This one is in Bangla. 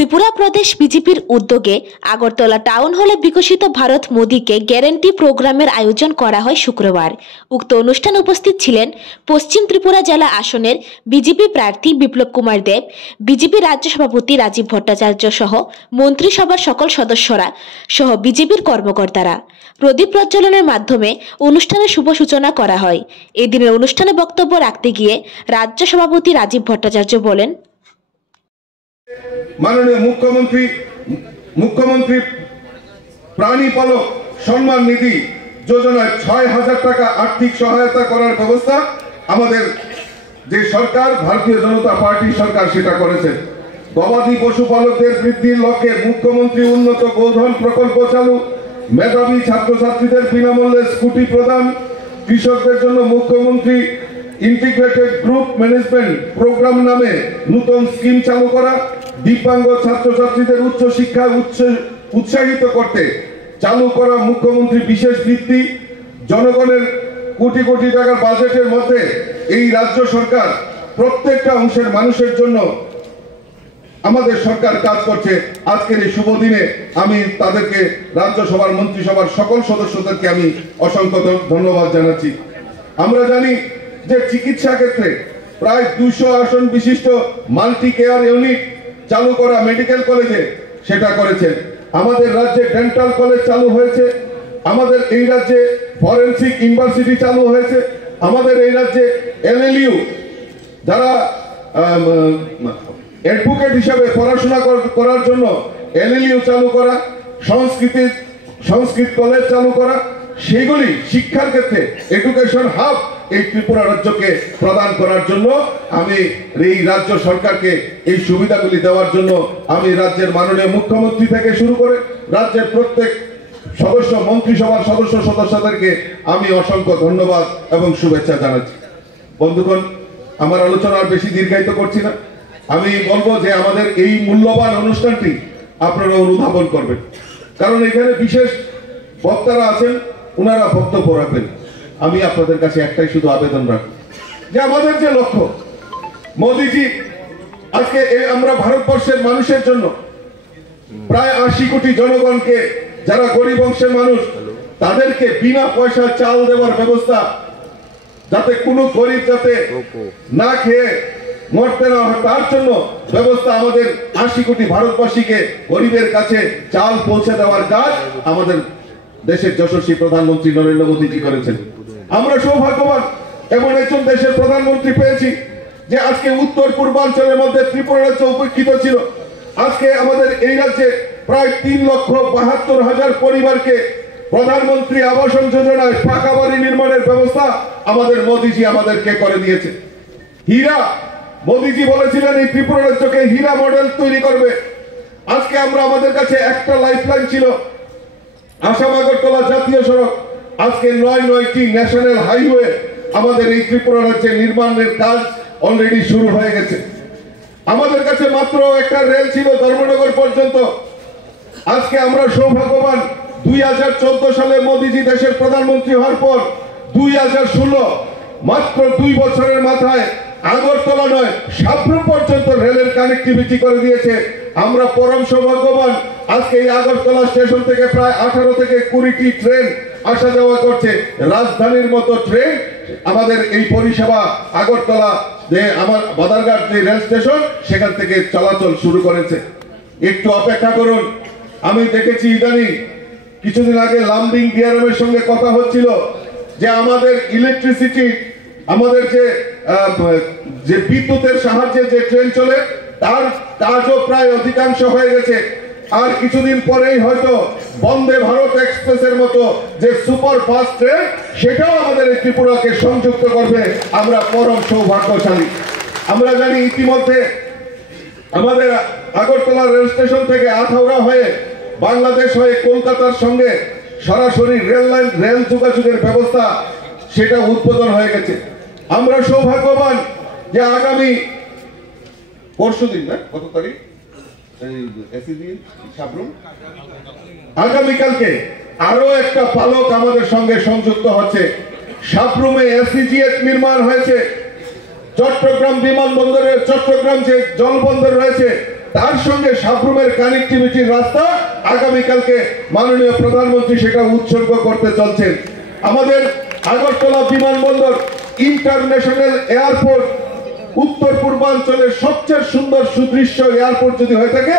ত্রিপুরা প্রদেশ বিজেপির উদ্যোগে আগরতলা টাউন হলে বিকশিত ভারত মোদীকে গ্যারান্টি প্রোগ্রামের আয়োজন করা হয় শুক্রবার। উক্ত অনুষ্ঠানে উপস্থিত ছিলেন পশ্চিম ত্রিপুরা জেলা আসনের বিজেপি প্রার্থী বিপ্লব কুমার দেব, বিজেপি রাজ্য সভাপতি রাজীব ভট্টাচার্য সহ মন্ত্রিসভার সকল সদস্যরা সহ বিজেপির কর্মকর্তারা। প্রদীপ প্রজ্বলনের মাধ্যমে অনুষ্ঠানের শুভ সূচনা করা হয়। এদিনের অনুষ্ঠানে বক্তব্য রাখতে গিয়ে রাজ্য সভাপতি রাজীব ভট্টাচার্য বলেন, মাননীয় মুখ্যমন্ত্রী প্রাণী পালক সম্মান নিধি যোজনায় ৬,০০০ টাকা আর্থিক সহায়তা করার ব্যবস্থা আমাদের যে সরকার, ভারতীয় জনতা পার্টি সরকার, সেটা করেছে। গবাদি পশুপালকদের বৃদ্ধির লক্ষ্যে মুখ্যমন্ত্রী উন্নত গোধন প্রকল্প চালু, মেধাবী ছাত্রছাত্রীদের বিনামূল্যে স্কুটি প্রদান, কৃষকদের জন্য মুখ্যমন্ত্রী ইন্টিগ্রেটেড গ্রুপ ম্যানেজমেন্ট প্রোগ্রাম নামে নতুন স্কিম চালু করা, দিব্যাঙ্গ ছাত্রছাত্রীদের উচ্চ শিক্ষা উৎসাহিত করতে চালু করা মুখ্যমন্ত্রী বিশেষ বৃত্তি। জনগণের কোটি কোটি টাকার বাজেটের মধ্যে এই রাজ্য সরকার প্রত্যেকটা অংশের মানুষের জন্য আমাদের সরকার কাজ করছে। আজকের এই শুভ দিনে আমি তাদেরকে, রাজ্যসভার মন্ত্রিসভার সকল সদস্যদেরকে আমি অসংখ্য ধন্যবাদ জানাচ্ছি। আমরা জানি যে চিকিৎসা ক্ষেত্রে প্রায় 200 আসন বিশিষ্ট মাল্টি কেয়ার ইউনিট চালু করা মেডিকেল কলেজে সেটা করেছেন। আমাদের রাজ্যে ডেন্টাল কলেজ চালু হয়েছে, আমাদের এই রাজ্যে ফরেনসিক ইউনিভার্সিটি চালু হয়েছে, আমাদের এই রাজ্যে LLU যারা অ্যাডভোকেট হিসাবে পড়াশোনা করার জন্য LLU চালু করা, সংস্কৃত কলেজ চালু করা, সেগুলি শিক্ষার ক্ষেত্রে এডুকেশন হাব এই ত্রিপুরা রাজ্যকে প্রদান করার জন্য আমি এই রাজ্য সরকারকে এই সুবিধাগুলি দেওয়ার জন্য আমি রাজ্যের মাননীয় মুখ্যমন্ত্রী থেকে শুরু করে রাজ্যের প্রত্যেক সদস্য, মন্ত্রিসভার সদস্যদেরকে আমি অসংখ্য ধন্যবাদ এবং শুভেচ্ছা জানাচ্ছি। বন্ধুগণ, আমার আলোচনা আর বেশি দীর্ঘায়িত করছি না। আমি বলবো যে আমাদের এই মূল্যবান অনুষ্ঠানটি আপনারা অনুধাবন করবেন, কারণ এখানে বিশেষ বক্তারা আছেন, ওনারা বক্তব্য রাখবেন। আমি আপনাদের কাছে একটাই শুধু আবেদন রাখব যে আমাদের যে লক্ষ্য, মোদীজি আজকে আমরা ভারতবর্ষের মানুষের জন্য প্রায় 80 কোটি জনগণকে, যারা গরিব অংশের মানুষ, তাদেরকে বিনা পয়সা চাল দেওয়ার ব্যবস্থা, যাতে কোনো গরিব যাতে না খেয়ে মরতে না হয় তার জন্য ব্যবস্থা আমাদের 80 কোটি ভারতবাসীকে গরিবের কাছে চাল পৌঁছে দেওয়ার কাজ আমাদের দেশের যশস্বী প্রধানমন্ত্রী নরেন্দ্র মোদীজি করেছেন। আমরা সৌভাগ্যবান এমন একজন দেশের প্রধানমন্ত্রী পেয়েছি যে আজকে উত্তর পূর্বাঞ্চলের মধ্যে ত্রিপুরা রাজ্য উপেক্ষিত ছিল। আজকে আমাদের এই রাজ্যে প্রায় 3,72,000 পরিবারকে প্রধানমন্ত্রী আবাসন যোজনায় পাকা বাড়ি নির্মাণের ব্যবস্থা আমাদের মোদীজি আমাদেরকে করে দিয়েছে। হীরা, মোদীজি বলেছিলেন এই ত্রিপুরা রাজ্যকে হীরা মডেল তৈরি করবে। আজকে আমরা, আমাদের কাছে একটা লাইফলাইন ছিল আসাম আগরতলা জাতীয় সড়ক, আজকে 9টি ন্যাশনাল হাইওয়ে আমাদের এই ত্রিপুরা রাজ্যে নির্মাণের কাজ অলরেডি শুরু হয়ে গেছে। আমাদের কাছে মাত্র একটা রেল ছিল ধর্মনগর পর্যন্ত। আজকে আমরা সৌভাগ্যবান, 2014 সালে মোদীজি দেশের প্রধানমন্ত্রী হওয়ার পর 2016 মাত্র 2 বছরের মাথায় আগরতলা নয়, সাবরুম পর্যন্ত রেলের কানেক্টিভিটি করে দিয়েছে। আমরা পরম সৌভাগ্যবান, আজকে এই আগরতলা স্টেশন থেকে প্রায় 18 থেকে 20টি ট্রেন আসা যাওয়া করছে। রাজধানীর মতো ট্রেন আমাদের এই পরিষেবা আগরতলা যে আমার বাদারঘাট যে রেল স্টেশন, সেখান থেকে চলাচল শুরু করেছে। একটু অপেক্ষা করুন। আমি দেখেছি ইদানিং কিছুদিন আগে লামডিং ডিআরএমের সঙ্গে কথা হচ্ছিল যে আমাদের ইলেকট্রিসিটি, আমাদের যে বিদ্যুতের সাহায্যে যে ট্রেন চলে তার কাজও প্রায় অধিকাংশ হয়ে গেছে। আর কিছুদিন পরেই হয়তো বন্দে ভারত এক্সপ্রেসের মতো যে সুপার ফাস্ট ট্রেন, সেটাও আমাদের এই ত্রিপুরাকে সংযুক্ত করবে। আমরা পরম সৌভাগ্যশালী। আমরা জানি ইতিমধ্যে আমাদের আগরতলা রেল স্টেশন থেকে আখাউড়া হয়ে বাংলাদেশ হয়ে কলকাতার সঙ্গে সরাসরি রেল যোগাযোগের ব্যবস্থা সেটা উদ্বোধন হয়ে গেছে। আমরা সৌভাগ্যবান যে আগামী পরশুদিন, না কত তারিখ, আগামীকালকে আরো একটা পালক আমাদের সঙ্গে সংযুক্ত হচ্ছে। সাবরুমে SEGH নির্মাণ হয়েছে। চট্টগ্রাম বিমানবন্দরের, চট্টগ্রাম যে জলবন্দর রয়েছে তার সঙ্গে সাবরুমের কানেক্টিভিটির রাস্তা আগামীকালকে মাননীয় প্রধানমন্ত্রী সেটা উৎসর্গ করতে চলছেন। আমাদের আগরতলা বিমানবন্দর ইন্টারন্যাশনাল এয়ারপোর্ট উত্তর পূর্বাঞ্চলের সবচেয়ে সুন্দর সুদৃশ্য এয়ারপোর্ট যদি হয়ে থাকে